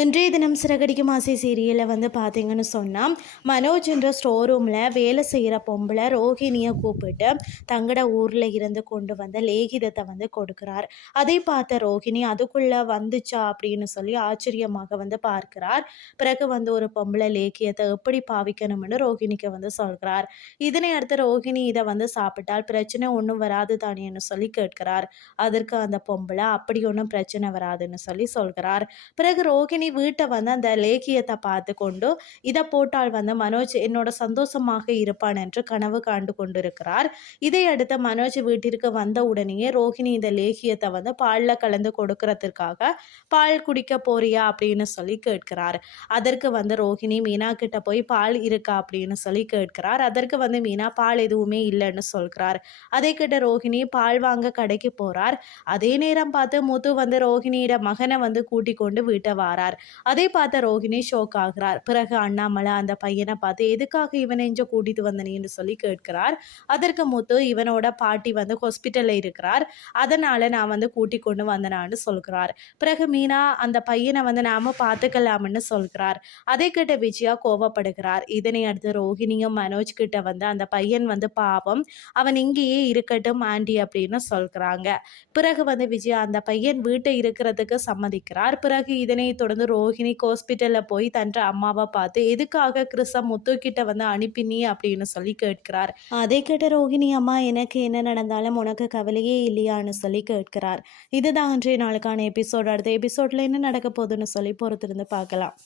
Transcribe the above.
இன்றைய தினம் சிறகடிக்கும் ஆசை சீரியலில் வந்து பார்த்தீங்கன்னு சொன்னால் மனோஜ் என்ற ஸ்டோர் ரூமில் வேலை செய்கிற பொம்பளை ரோஹிணியை கூப்பிட்டு தங்கட ஊரில் இருந்து கொண்டு வந்த லேகிதத்தை வந்து கொடுக்குறார். அதை பார்த்த ரோஹிணி அதுக்குள்ளே வந்துச்சா? அப்படின்னு சொல்லி ஆச்சரியமாக வந்து பார்க்கிறார். பிறகு வந்து ஒரு பொம்பளை லேகியத்தை எப்படி பாவிக்கணும்னு ரோஹிணிக்கு வந்து சொல்கிறார். இதனை அடுத்து ரோஹிணி இதை வந்து சாப்பிட்டால் பிரச்சனை ஒன்றும் வராது தானேன்னு சொல்லி கேட்கிறார். அதற்கு அந்த பொம்பளை அப்படி ஒன்றும் பிரச்சனை வராதுன்னு சொல்லி சொல்கிறார். பிறகு ரோஹிணி வீட்டை வந்து அந்த லேகியத்தை பார்த்து கொண்டு இதை போட்டால் வந்து மனோஜ் என்னோட சந்தோஷமாக இருப்பான் என்று கனவு காண்டு கொண்டிருக்கிறார். இதையடுத்து மனோஜ் வீட்டிற்கு வந்த உடனேயே ரோஹிணி இந்த லேகியத்தை வந்து பாலில் கலந்து கொடுக்கறதுக்காக பால் குடிக்க போறியா அப்படின்னு சொல்லி கேட்கிறார். அதற்கு வந்து ரோஹிணி மீனா கிட்ட போய் பால் இருக்கா? அப்படின்னு சொல்லி கேட்கிறார். அதற்கு வந்து மீனா பால் எதுவுமே இல்லைன்னு சொல்கிறார். அதை கிட்ட ரோஹிணி பால் வாங்க கடைக்கு போறார். அதே நேரம் பார்த்து முத்து வந்து ரோஹிணியிட மகனை வந்து கூட்டிக் கொண்டு வீட்டை வாரார். அதை பார்த்த ரோஹிணி ஷோக் ஆகிறார். பிறகு அண்ணாமலை அந்த பையனை பார்த்து எதுக்காக இவனை இங்கே கூட்டிட்டு வந்தனேன்னு சொல்லி கேட்கிறார். அதற்கு முத்து இவனோட பாட்டி வந்து ஹாஸ்பிட்டலில் இருக்கிறார். அதனால நான் வந்து கூட்டி கொண்டு வந்தனான்னு சொல்கிறார். பிறகு மீனா அந்த பையனை வந்து நாம பார்த்துக்கலாம்னு சொல்கிறார். அதை கிட்ட விஜயா கோவப்படுகிறார். இதனை அடுத்து ரோஹிணியும் மனோஜ் கிட்ட வந்து அந்த பையன் வந்து பாவம். அவன் இங்கேயே இருக்கட்டும் ஆண்டி அப்படின்னு சொல்கிறாங்க. பிறகு வந்து விஜயா அந்த பையன் வீட்டை இருக்கிறதுக்கு சம்மதிக்கிறார். பிறகு இதனை தொடர்ந்து ரோஹிணி ஹாஸ்பிட்டலில் போய் தன்ற அம்மாவை பார்த்து எதுக்காக கிறிஸ முத்துக்கிட்ட வந்து அனுப்பினி அப்படின்னு சொல்லி கேட்கிறார். அதை கேட்ட ரோஹிணி அம்மா எனக்கு என்ன நடந்தாலும் உனக்கு கவலையே இல்லையான்னு சொல்லி கேட்கிறார். இதுதான் அன்றைய நாளுக்கான எபிசோட். அடுத்த எபிசோட்ல என்ன நடக்க போகுதுன்னு சொல்லி பொறுத்திருந்து பார்க்கலாம்.